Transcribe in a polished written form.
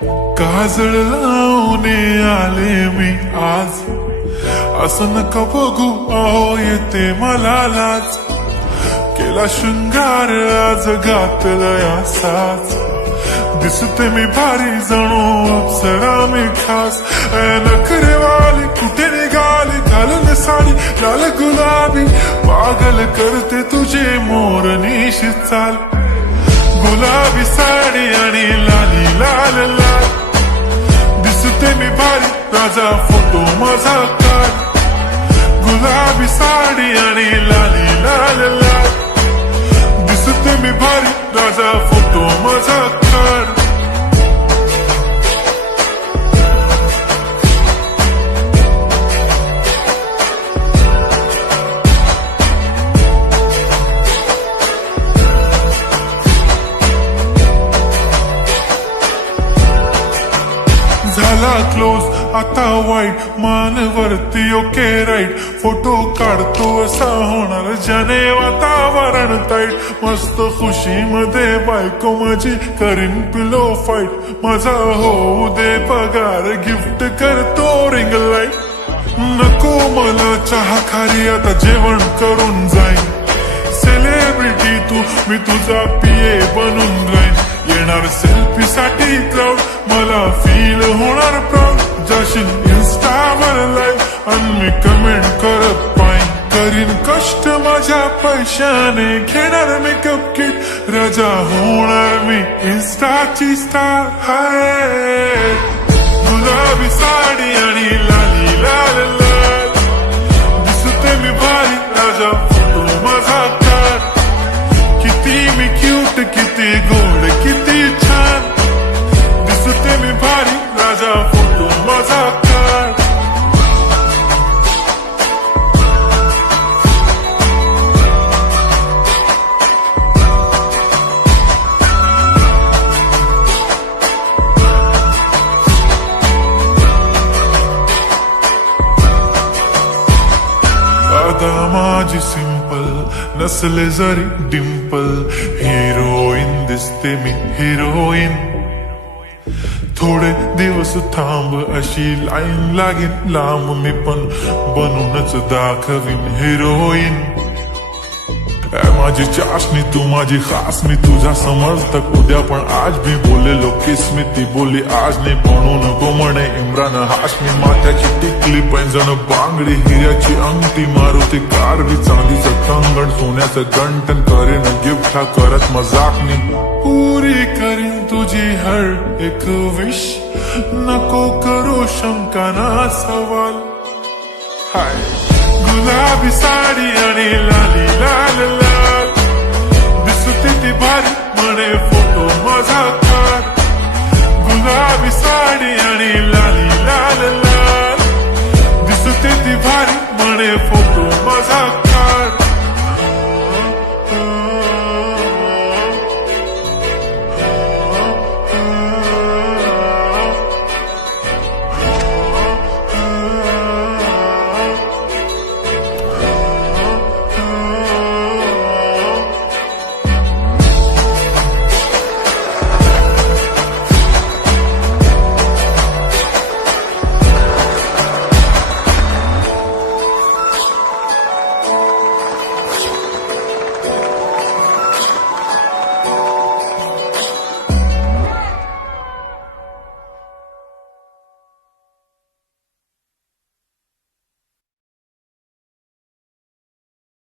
काजळ लावून आले मी आज, असं नका बघू अहो येते मला लाज. केला शृंगार आज घातलाय असाच, दिसते मी भारी जणू अप्सरा मी खास. नखरेवाली कुठे निघाली घालून साडी लाल गुलाबी, पागल करते तुझे मोरनीशी चाल. गुलाबी साडी आणि लाली लाल लाल, दिसते मी भारी राजा फोटो माझा काढ. गुलाबी साडी आणि लाली लाल लाल, दिसते मी भारी राजा फोटो माझा काढ. झाला क्लोज आता वाईट, मान वरती ओके राईट. फोटो काढतो असा होणार ज्याने वातावरण ताईट. मस्त खुशी मध्ये बायको माझी करीन पिलो फाईट. माझा होऊ दे पगार गिफ्ट करतो रिंग लाईट. नको मला चहा खाली आता जेवण करून जाईन. सेलिब्रिटी तू मी तुझा पिये बनून राहीन. येणार सेल्फी साठी क्राऊड मला फील होणार प्राऊड. जाशील इन्स्टावर लाईव्ह आणि मी कमेंट करत पाईन. करीन कष्ट माझ्या पैशाने घेणार मेकअप किट. राजा होणार मी इन्स्टाची स्टार. हाय गुलाबी साडी आणि लाली लाल लाल, दिसते मी भारी राजा फोटो माझा काढ. किती मी क्यूट किती गोड किती छान, दिसते मी भारी राजा फोटो माझा काढ. आता माझी सिंपल नसले जरी डिंपल, हिरोईन दिसते मी हिरोईन. थोडे दिवस थांब अशी लाईन लागेल लांब, मी पण बनूनच दाखवीन हिरोईन. माझी चाशनी तू माझी खास, मी तुझा समर्थक उद्या पण आज भी बोलेलो किस्मी. ती बोली आज नाही म्हणून नको म्हणे इम्रान हाशमी. माथ्याची टिकली पैंजण बांगडी हिऱ्याची अंगठी, मारुती कारवी चांदीचं कंगण सोन्याचं गंटन. करीन गिफ्ट हा करत मजाकनी, पुरी करीन तुझी हर एक विश. नको करू शंका ना सवाल. हाय गुलाबी साडी आणि लाली लाल लाल, दिसते ती भारी म्हणे फोटो माझा काढ. गुलाबी साडी आणि लाली लाल लाल, दिसते ती भारी म्हणे फोटो